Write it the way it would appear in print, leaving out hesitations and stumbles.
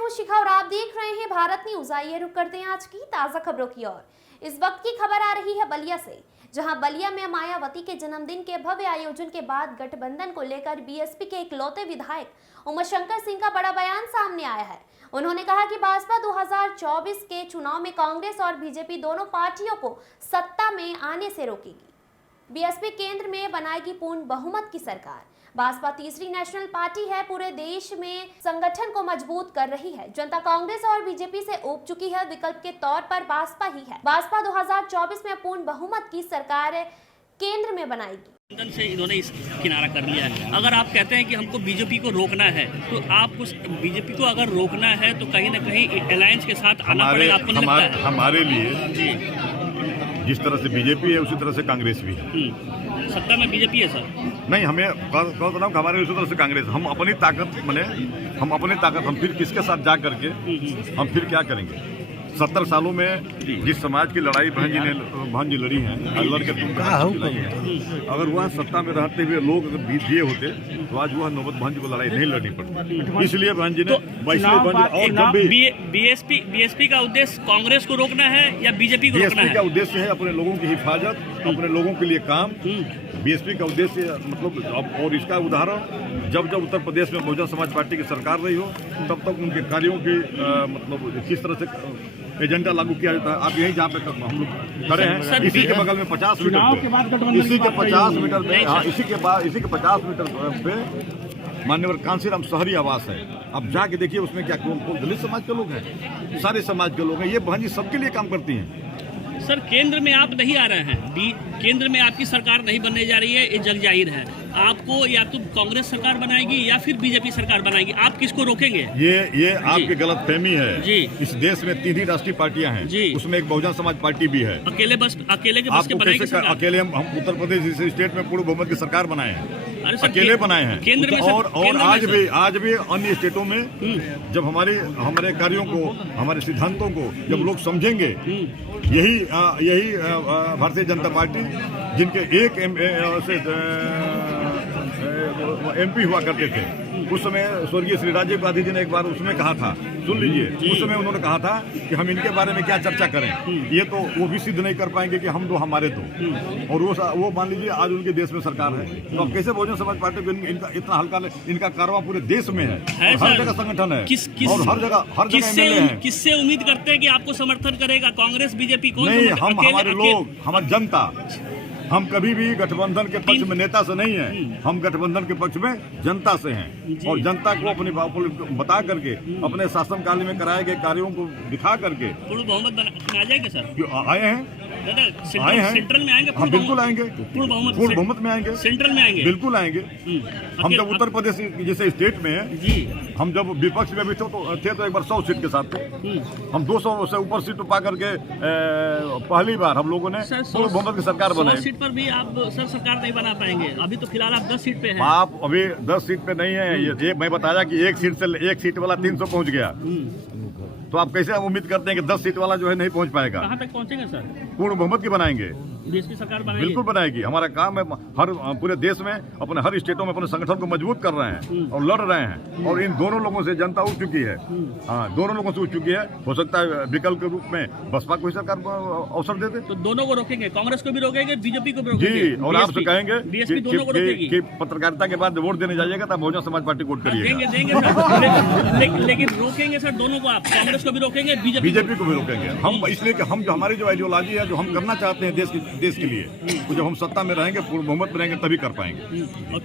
हूँ शिखा और आप देख रहे हैं भारत न्यूज। आइए रुक करते हैं आज की ताजा खबरों की ओर। इस वक्त की खबर आ रही है बलिया से, जहां बलिया में मायावती के जन्मदिन के भव्य आयोजन के बाद गठबंधन को लेकर बीएसपी के इकलौते विधायक उमाशंकर सिंह का बड़ा बयान सामने आया है। उन्होंने कहा कि भाजपा 2024 के चुनाव में कांग्रेस और बीजेपी दोनों पार्टियों को सत्ता में आने से रोकेगी। बीएसपी केंद्र में बनाएगी पूर्ण बहुमत की सरकार। भाजपा तीसरी नेशनल पार्टी है, पूरे देश में संगठन को मजबूत कर रही है। जनता कांग्रेस और बीजेपी से ऊब चुकी है, विकल्प के तौर पर भाजपा ही है। भाजपा 2024 में पूर्ण बहुमत की सरकार केंद्र में बनाएगी। से इन्होंने इस किनारा कर लिया है। अगर आप कहते हैं कि हमको बीजेपी को रोकना है, तो आपको बीजेपी को अगर रोकना है तो कहीं ना कहीं अलायंस के साथ आना पड़ेगा। आपको नहीं लगता है? हमारे लिए जी जिस तरह से बीजेपी है उसी तरह से कांग्रेस भी है। सत्ता में बीजेपी है सर? नहीं, हमें हमारे उसी तरह से कांग्रेस। हम अपनी ताकत हम फिर किसके साथ जा करके हम फिर क्या करेंगे? 70 सालों में जिस समाज की लड़ाई बहन जी लड़ी हैं, लड़ के तुम लड़ाई है। अगर वह सत्ता में रहते हुए लोग अगर बीत दिए होते तो आज वह नौबत बहन जी को लड़ाई नहीं लड़नी पड़ती। इसलिए बहन जी ने बीएसपी का उद्देश्य कांग्रेस को रोकना है या बीजेपी को रोकना है? बीएसपी का उद्देश्य है अपने लोगों की हिफाजत, अपने लोगों के लिए काम। बीएसपी का उद्देश्य मतलब, और इसका उदाहरण जब उत्तर प्रदेश में बहुजन समाज पार्टी की सरकार रही हो तब तक उनके कार्यों की मतलब किस तरह से एजेंडा लागू किया जाता है। आप यही जहाँ पे हम लोग खड़े हैं, इसी के बगल में 50 मीटर, इसी के 50 मीटर पे, हाँ इसी के 50 मीटर पे मान्यवर कांसीराम शहरी आवास है। अब जाके देखिए उसमें क्या कौन दलित समाज के लोग हैं, सारे समाज के लोग हैं। ये बहन जी सबके लिए काम करती हैं। सर केंद्र में आप नहीं आ रहे हैं, केंद्र में आपकी सरकार नहीं बनने जा रही है, ये जग जाहिर है। आपको या तो कांग्रेस सरकार बनाएगी या फिर बीजेपी सरकार बनाएगी। आप किसको रोकेंगे? ये आपकी गलतफहमी है जी। इस देश में 3 ही राष्ट्रीय पार्टियां हैं जी। उसमें एक बहुजन समाज पार्टी भी है। अकेले के बस के बनाएगी सरकार? अकेले हम उत्तर प्रदेश जैसे स्टेट में पूर्ण बहुमत की सरकार बनाए हैं, अकेले बनाए हैं केंद्र में। और आज भी अन्य स्टेटों में जब हमारे कार्यों को, हमारे सिद्धांतों को जब लोग समझेंगे, यही भारतीय जनता पार्टी जिनके एक एमपी हुआ करते थे उस समय, स्वर्गीय श्री राजीव गांधी जी ने एक बार उसमें कहा था, सुन लीजिए, उस समय उन्होंने कहा था कि हम इनके बारे में क्या चर्चा करें। ये तो वो भी सिद्ध नहीं कर पाएंगे कि हम दो हमारे दो, और वो मान लीजिए आज उनके देश में सरकार है। तो अब कैसे बहुजन समाज पार्टी को इनका इतना हल्का, इनका कारवां पूरे देश में है, हर जगह संगठन है और हर जगह एमएलए हैं। किससे उम्मीद करते हैं कि आपको समर्थन करेगा? कांग्रेस बीजेपी को नहीं, हमारे लोग, हमारी जनता। हम कभी भी गठबंधन के पक्ष में नेता से नहीं है, हम गठबंधन के पक्ष में जनता से हैं। और जनता को अपनी बता करके, अपने शासनकाल में कराए गए कार्यों को दिखा करके पूर्ण बहुमत आ जाएगा सर। आए हैं सेंट्रल में आएंगे? हाँ बिल्कुल आएंगे, पूर्ण बहुमत में आएंगे, सेंट्रल में आएंगे, बिल्कुल आएंगे। हम जब उत्तर प्रदेश जैसे स्टेट में जी, हम जब विपक्ष में भी थे तो एक बार 100 सीट के साथ थे। हम 200 से ऊपर सीट पा करके पहली बार हम लोगों ने पूर्ण बहुमत की सरकार बनाई। सीट पर भी आप सर सरकार नहीं बना पाएंगे। अभी तो फिलहाल आप 10 सीट पे हैं। आप अभी 10 सीट पे नहीं है। ये मैं बताया कि एक सीट वाला 300 पहुंच गया, तो आप कैसे उम्मीद करते हैं कि 10 सीट वाला जो है नहीं पहुंच पाएगा? कहां तक पहुंचेंगे सर? पूर्ण बहुमत की बनाएंगे, देश की सरकार बनाएगी, बिल्कुल बनाएगी। हमारा काम है पूरे देश में अपने हर स्टेटों में अपने संगठन को मजबूत कर रहे हैं और लड़ रहे हैं। और इन दोनों लोगों से जनता उठ चुकी है, हाँ दोनों लोगों से उठ चुकी है। हो सकता है विकल्प के रूप में बसपा को सरकार को अवसर दे दे। तो दोनों को रोकेंगे, कांग्रेस को भी रोकेंगे, बीजेपी को भी रोकेंगे जी। और आपसे कहेंगे कि पत्रकारिता के बाद वोट देने जाइएगा तो बहुजन समाज पार्टी को वोट करिएगा। देंगे लेकिन रोकेंगे सर दोनों को। आप कांग्रेस को भी रोकेंगे, बीजेपी को भी रोकेंगे। हम इसलिए कि हम जो हमारी जो आइडियोलॉजी है, जो हम करना चाहते हैं देश के लिए, जब हम सत्ता में रहेंगे, पूर्ण बहुमत में रहेंगे, तभी कर पाएंगे।